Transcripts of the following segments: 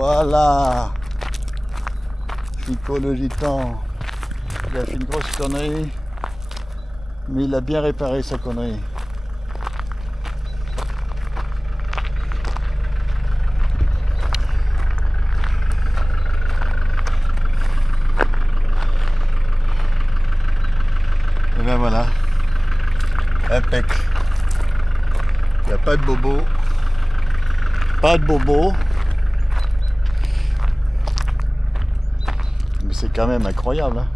Voilà. Fico le gitan. Il a fait une grosse connerie, mais il a bien réparé sa connerie. Et ben voilà. Impec. Il n'y a pas de bobo. Pas de bobo. Mais c'est quand même incroyable. Hein.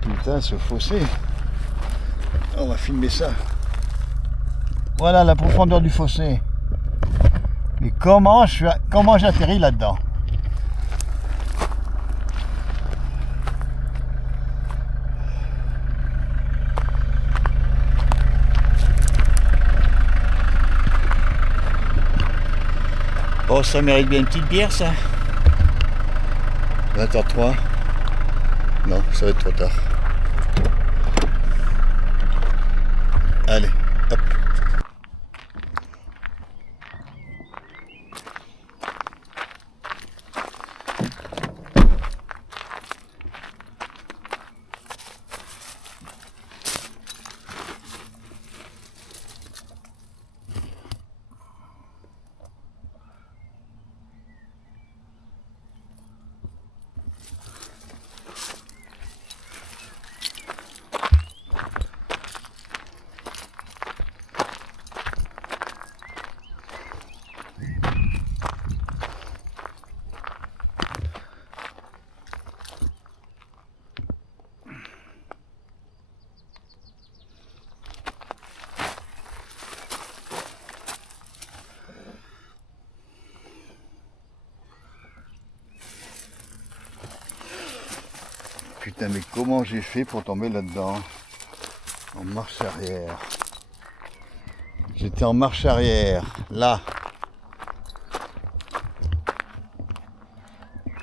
Putain, ce fossé. On va filmer ça. Voilà la profondeur du fossé. Mais comment j'atterris là-dedans? Oh, ça mérite bien une petite bière, ça. 20h03. Non, ça va être trop tard. Allez, hop. Putain, mais comment j'ai fait pour tomber là-dedans? En marche arrière. J'étais en marche arrière, là.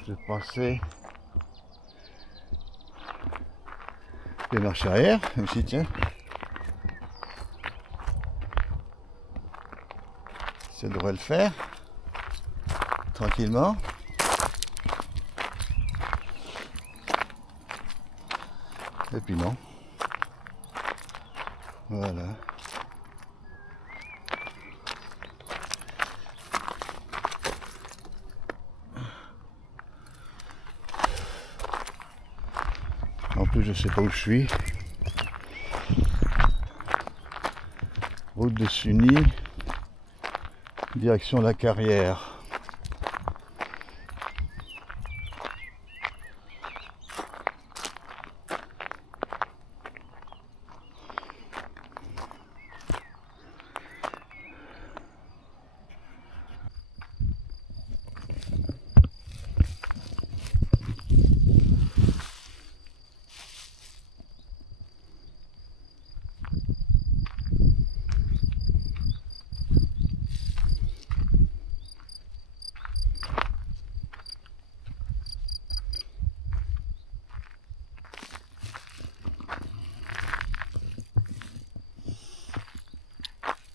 Je pensais... Les marches arrière, même si tiens. Ça devrait le faire. Tranquillement. Et puis non. Voilà. En plus, je sais pas où je suis. Route de Sunny, direction la Carrière.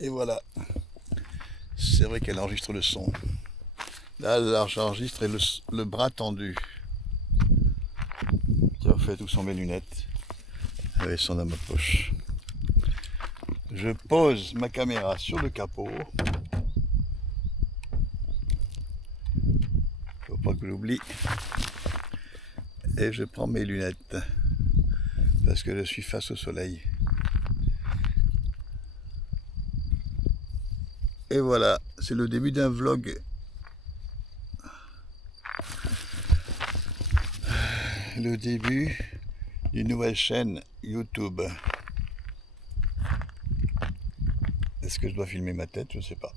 Et voilà, c'est vrai qu'elle enregistre le son. Là, elle enregistre le bras tendu. Tiens, en fait, où sont mes lunettes? Elles sont dans ma poche. Je pose ma caméra sur le capot. Faut pas que j'oublie. Et je prends mes lunettes. Parce que je suis face au soleil. Et voilà, c'est le début d'un vlog. Le début d'une nouvelle chaîne YouTube. Est-ce que je dois filmer ma tête? Je ne sais pas.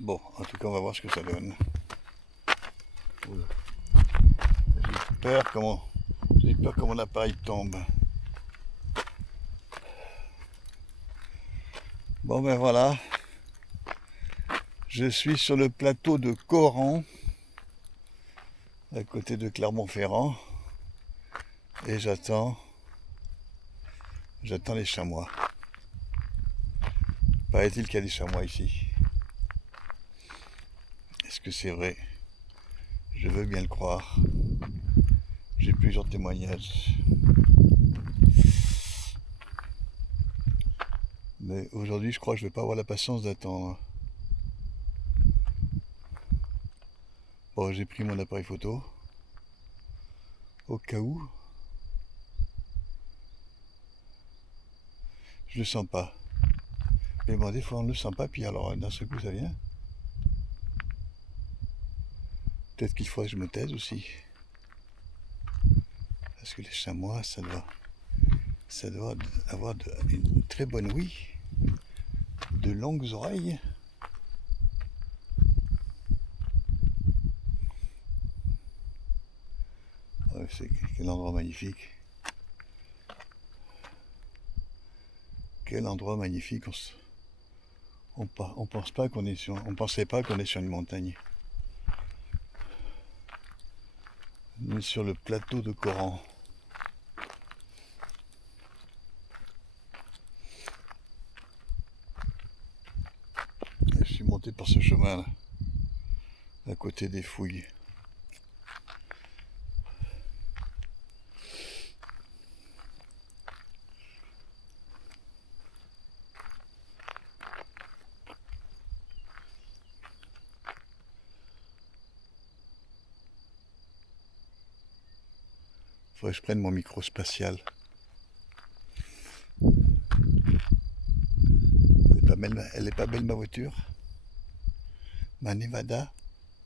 Bon, en tout cas, on va voir ce que ça donne. J'ai peur que mon appareil tombe. Bon ben voilà, je suis sur le plateau de Coran, à côté de Clermont-Ferrand, et j'attends les chamois. Paraît-il qu'il y a des chamois ici. Est-ce que c'est vrai? Je veux bien le croire. J'ai plusieurs témoignages. Mais aujourd'hui, je crois que je vais pas avoir la patience d'attendre. Bon, j'ai pris mon appareil photo. Au cas où. Je le sens pas. Mais bon, des fois on ne le sent pas, puis alors d'un seul coup ça vient. Peut-être qu'il faut que je me taise aussi. Parce que les chamois, ça doit avoir une très bonne ouïe, de longues oreilles. Ouais, c'est quel endroit magnifique. Quel endroit magnifique. On pense pas qu'on est sur, on pensait pas qu'on est sur une montagne. On est sur le plateau de Coran. Et je suis monté par ce chemin là, à côté des fouilles. Faudrait que je prenne mon micro spatial. Elle est pas belle ma voiture. Ma Nevada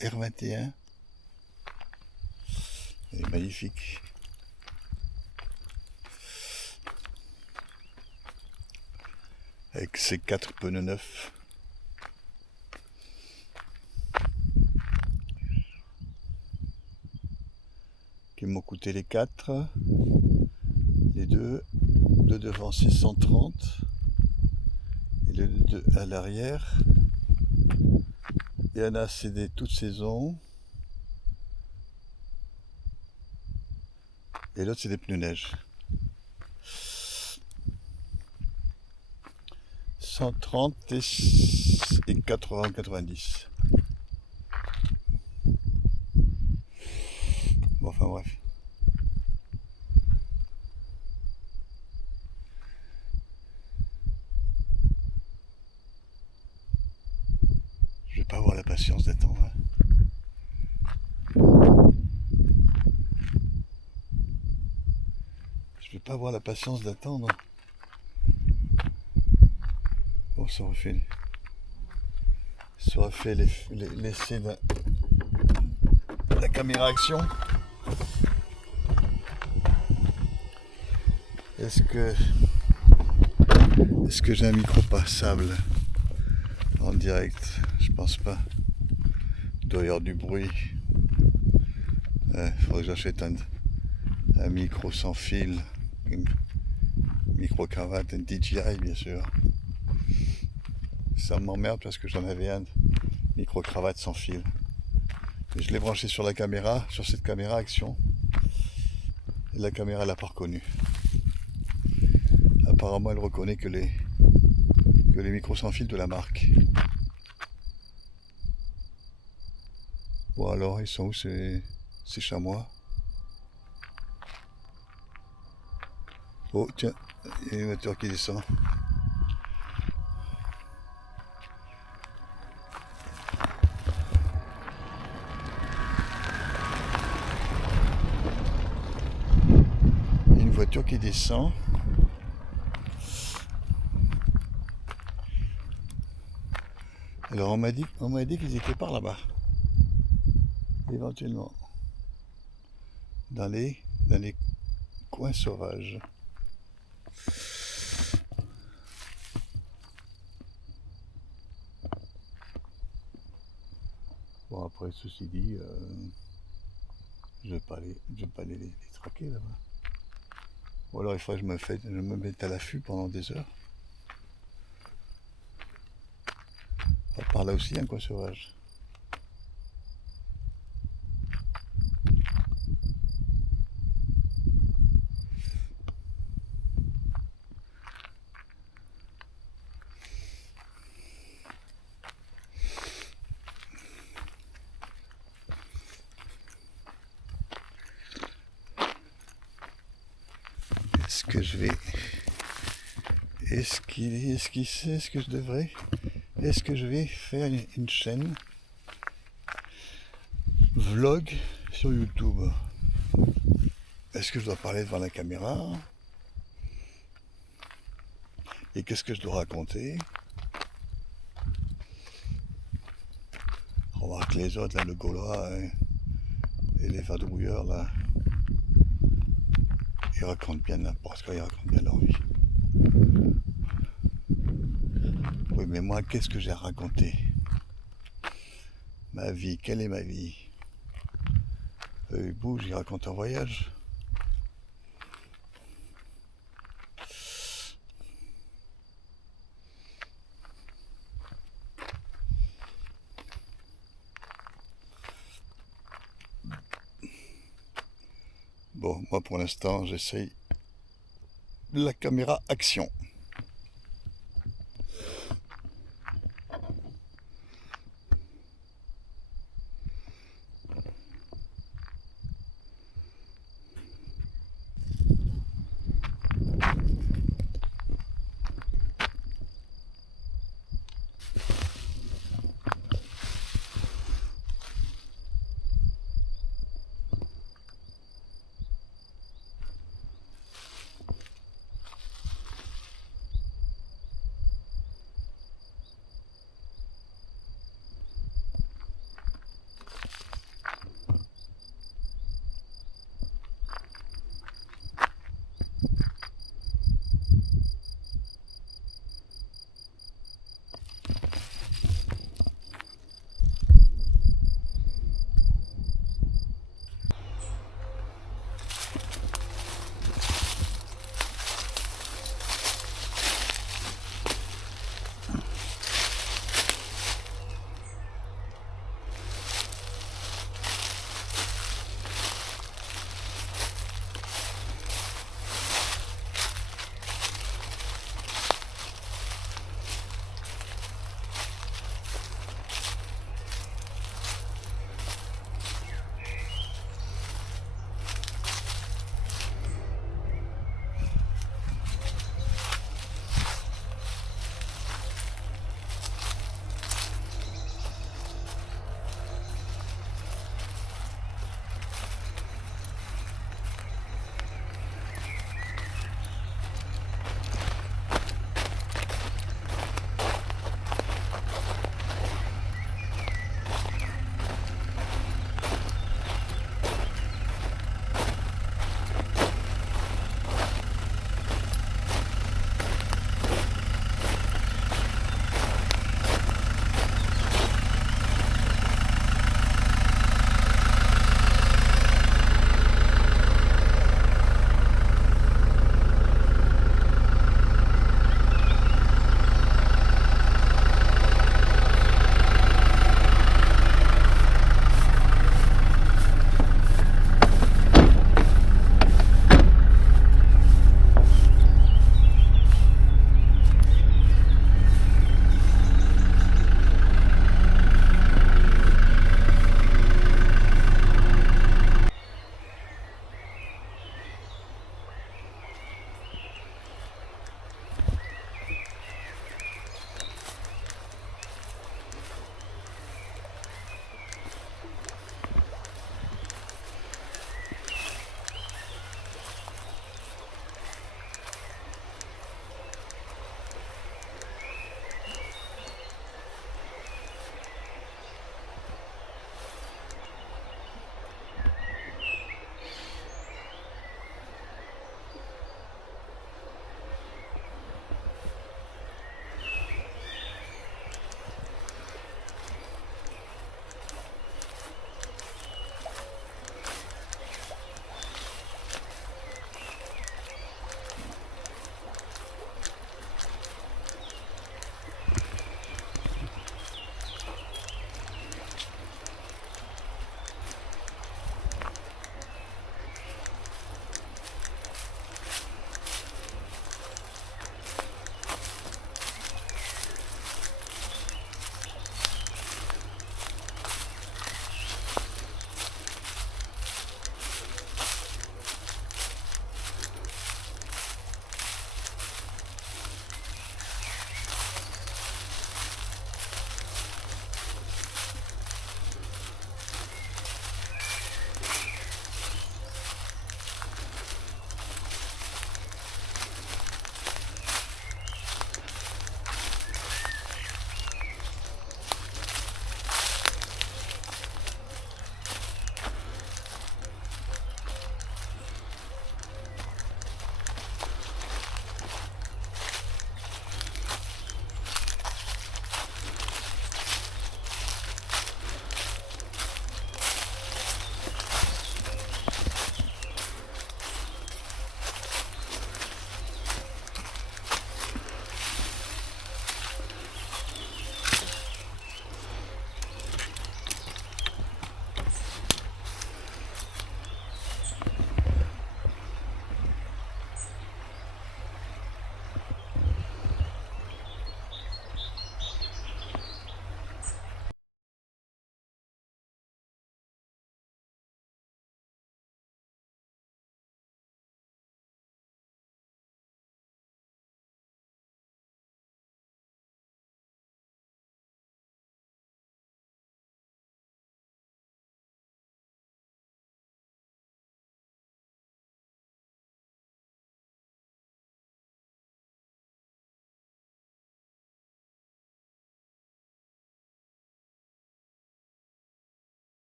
R21. Elle est magnifique. Avec ses 4 pneus neufs. Qui m'ont coûté les 4. Les deux de devant c'est 130. Et le 2 à l'arrière. Il y en a c'est des toutes saisons. Et l'autre c'est des pneus neige. 130 et 80-90. Bon, enfin bref. Je vais pas avoir la patience d'attendre. Hein. Je vais pas avoir la patience d'attendre. Bon, ça refait l'essai de la caméra action. Est-ce que j'ai un micro passable en direct? Je pense pas. Il doit y avoir du bruit. Il faudrait que j'achète un micro sans fil, une micro-cravate, un DJI bien sûr. Ça m'emmerde parce que j'en avais un micro-cravate sans fil. Et je l'ai branché sur la caméra, sur cette caméra action. Et la caméra l'a pas reconnu. Apparemment elle reconnaît que les micros sans fil de la marque. Bon alors ils sont où ces chamois? Oh tiens, il y a une voiture qui descend. Une voiture qui descend. Alors on m'a dit qu'ils étaient par là-bas. Éventuellement. Dans les coins sauvages. Bon après ceci dit, je vais pas aller les traquer là-bas. Ou alors il faudrait que je me mette à l'affût pendant des heures. Par là aussi un coin sauvage. Est-ce que je vais... Est-ce qu'il sait ce que je devrais... Est-ce que je vais faire une chaîne vlog sur YouTube? Est-ce que je dois parler devant la caméra? Et qu'est-ce que je dois raconter? Remarque les autres, là, le Gaulois et les vadrouilleurs, là, ils racontent bien n'importe quoi, ils racontent bien leur vie. Oui, mais moi, qu'est-ce que j'ai raconté? Ma vie, quelle est ma vie? Il bouge, il raconte un voyage. Bon, moi pour l'instant, j'essaye la caméra action.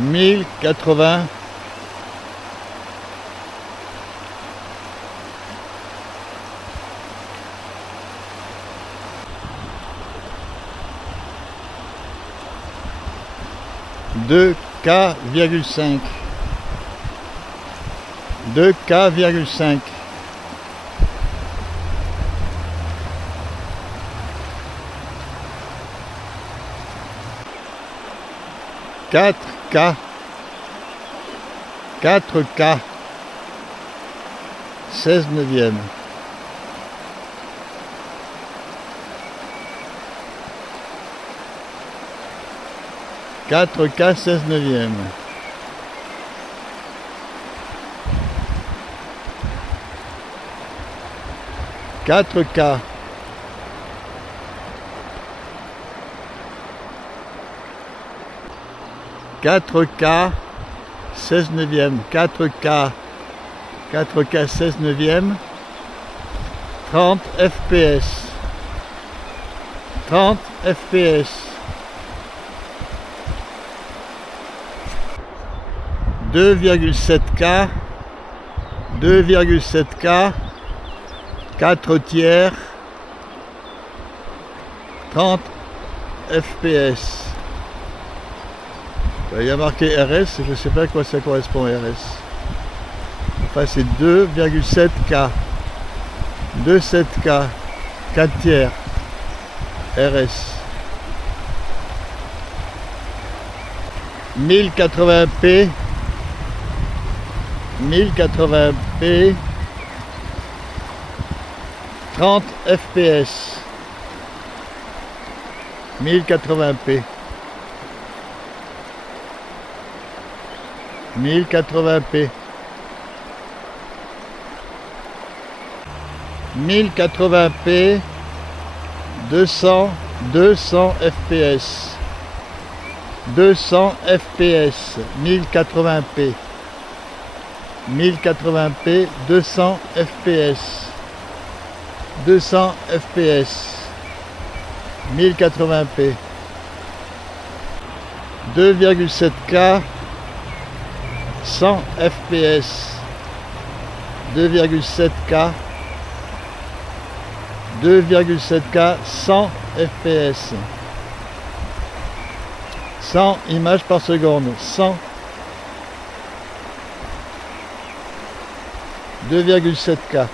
1080. Deux K,5. 2K,5. 4K. 4K. 16 neuvième. 4K 16 neuvième. 4K. 4K 16 neuvième. 4K 16 neuvième. 30 FPS. 30 FPS. 2,7K. 2,7K. 4 tiers. 30 FPS. Il y a marqué RS, je ne sais pas à quoi ça correspond RS. Enfin c'est 2,7K. 2,7K. 4 tiers. RS. 1080p. 1080p. 30 FPS. 1080p. 1080p. 1080p. 200 FPS. 200 FPS. 1080p. 1080p. 200 FPS. 200 FPS. 1080p. 2,7K. 100 FPS. 2,7K. 2,7K 100 FPS. 100 images par seconde. 100. 2,7K.